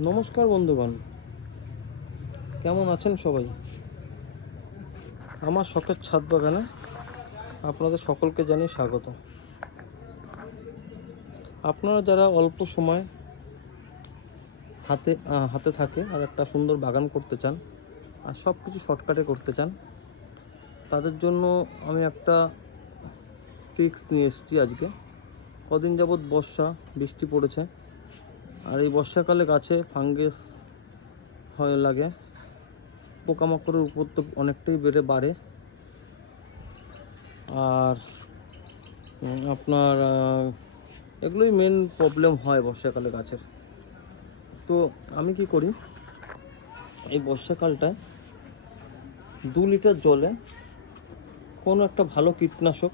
নমস্কার বন্ধুগণ, কেমন আছেন সবাই? আমার শখের ছাদ বাগানে আপনাদের সকলকে জানিয়ে স্বাগত। আপনারা যারা অল্প সময় হাতে থাকে আর একটা সুন্দর বাগান করতে চান আর সব কিছু শর্টকাটে করতে চান, তাদের জন্য আমি একটা ট্রিক্স নিয়ে এসেছি আজকে। কদিন যাবৎ বর্ষা বৃষ্টি পড়েছে, আর এই বর্ষাকালে গাছে ফাঙ্গাস লাগে, পোকামাকড়ের উপর তো অনেকটাই বাড়ে। আর আপনার এগুলোই মেন প্রবলেম হয় বর্ষাকালে গাছের। তো আমি কি করি, এই বর্ষাকালটায় 2 লিটার জলে কোনো একটা ভালো কীটনাশক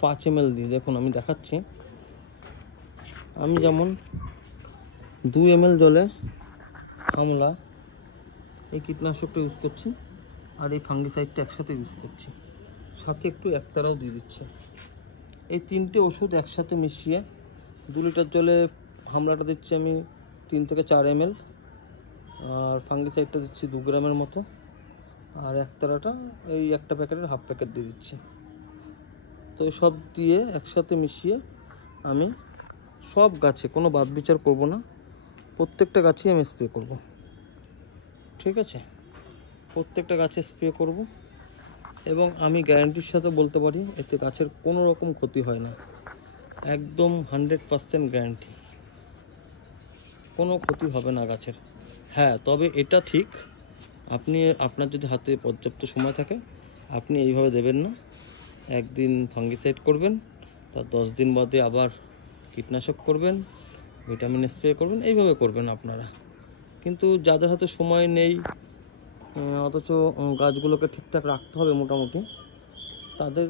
5 ml দিই। দেখুন আমি দেখাচ্ছি। আমি যেমন 2 ml জলে আমলা এই কীটনাশকটা ইউজ করছি, আর এই ফাঙ্গিসাইডটা একসাথে ইউজ করছি, সাথে একটু একতারাও দিয়ে দিচ্ছি। এই 3টে ওষুধ একসাথে মিশিয়ে 2 লিটার জলে হামলাটা দিচ্ছি আমি 3 থেকে 4 ml, আর ফাঙ্গিসাইডটা দিচ্ছি 2 গ্রামের মতো, আর একতারাটা এই একটা প্যাকেটের হাফ প্যাকেট দিয়ে দিচ্ছি। তো সব দিয়ে একসাথে মিশিয়ে আমি সব গাছে, কোনো বাদ বিচার করব না, প্রত্যেকটা গাছেই আমি স্প্রে করব। ঠিক আছে, প্রত্যেকটা গাছে স্প্রে করব, এবং আমি গ্যারান্টির সাথে বলতে পারি এতে গাছের কোনো রকম ক্ষতি হয় না। একদম 100% গ্যারান্টি, কোনো ক্ষতি হবে না গাছের। হ্যাঁ, তবে এটা ঠিক, আপনার যদি হাতে পর্যাপ্ত সময় থাকে আপনি এইভাবে দেবেন না। একদিন ফাঙ্গিসাইড করবেন, তার 10 দিন বাদে আবার কীটনাশক করবেন, ভিটামিন স্প্রে করবেন, এইভাবে করবেন আপনারা। কিন্তু যাদের হাতে সময় নেই, অথচ গাছগুলোকে ঠিকঠাক রাখতে হবে মোটামুটি, তাদের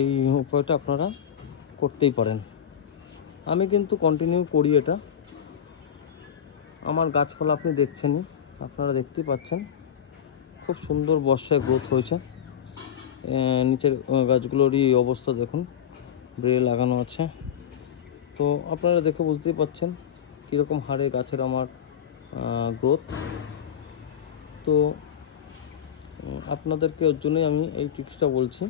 এই উপায়টা আপনারা করতেই পারেন। আমি কিন্তু কন্টিনিউ করি এটা। আমার গাছপালা আপনি দেখছেনই, আপনারা দেখতেই পাচ্ছেন খুব সুন্দর বর্ষায় গ্রোথ হয়েছে। নিচের গাছগুলোরই অবস্থা দেখুন, ব্রে লাগানো আছে। তো আপনারা দেখে বুঝতেই পাচ্ছেন কীরকম হারে গাছের আমার গ্রোথ। তো আপনাদেরকে ওর জন্যই আমি এই টিপসটা বলছি।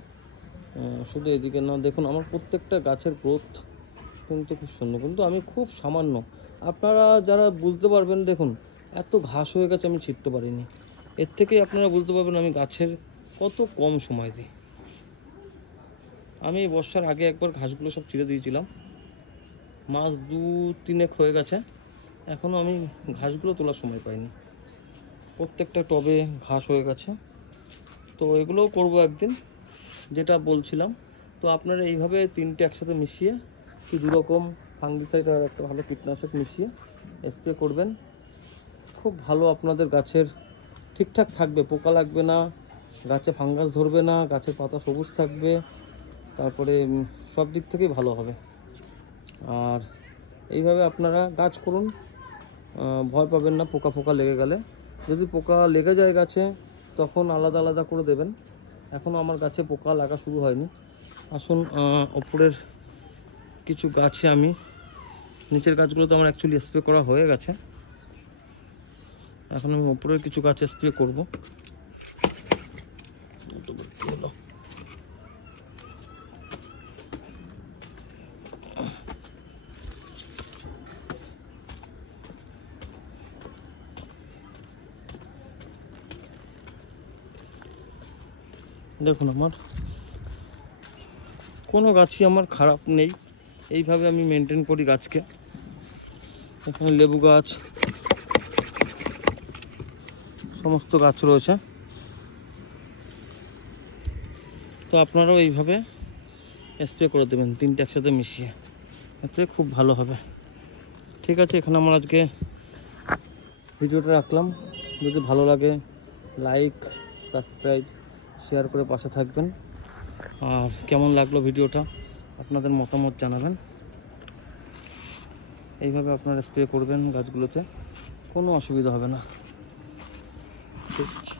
শুধু এদিকে না, দেখুন আমার প্রত্যেকটা গাছের গ্রোথ কিন্তু খুব সুন্দর, কিন্তু আমি খুব সামান্য, আপনারা যারা বুঝতে পারবেন, দেখুন এত ঘাস হয়ে গেছে আমি ছিঁড়তে পারিনি। এর থেকেই আপনারা বুঝতে পারবেন আমি গাছের কত কম সময় দিই। আমি বর্ষার আগে একবার ঘাসগুলো সব ছিঁড়ে দিয়েছিলাম, মাস 2-3 হয়ে গেছে, এখনও আমি ঘাসগুলো তোলার সময় পাইনি। প্রত্যেকটা টবে ঘাস হয়ে গেছে। তো এগুলোও করব একদিন, যেটা বলছিলাম। তো আপনারা এইভাবে 3টে একসাথে মিশিয়ে, কি 2 রকম ফাঙ্গিসাইড আর একটা ভালো কীটনাশক মিশিয়ে স্প্রে করবেন। খুব ভালো, আপনাদের গাছের ঠিকঠাক থাকবে, পোকা লাগবে না, গাছে ফাঙ্গাস ধরবে না, গাছের পাতা সবুজ থাকবে, তারপরে সব দিক থেকেই ভালো হবে। আর এইভাবে আপনারা গাছ করুন, ভয় পাবেন না পোকা লেগে গেলে। যদি পোকা লেগে যায় গাছে তখন আলাদা আলাদা করে দেবেন। এখনও আমার গাছে পোকা লাগা শুরু হয়নি। আসুন, ওপরের কিছু গাছে আমি, নিচের গাছগুলো তো আমার অ্যাকচুয়ালি স্প্রে করা হয়ে গেছে, এখন আমি ওপরের কিছু গাছে স্প্রে করবো। দেখুন আমার কোনো গাছই আমার খারাপ নেই, এইভাবে আমি মেনটেন করি গাছকে। এখানে লেবু গাছ, সমস্ত গাছ রয়েছে। তো আপনারাও এইভাবে স্প্রে করে দেবেন 3টে একসাথে মিশিয়ে, এতে খুব ভালো হবে। ঠিক আছে, এখানে আমার আজকে ভিডিওটা রাখলাম। যদি ভালো লাগে লাইক, সাবস্ক্রাইব, শেয়ার করে পাশে থাকবেন। আর কেমন লাগলো ভিডিওটা আপনাদের মতামত জানাবেন। এইভাবে আপনারা স্প্রে করবেন গাছগুলোতে, কোনো অসুবিধা হবে না। ঠিক আছে।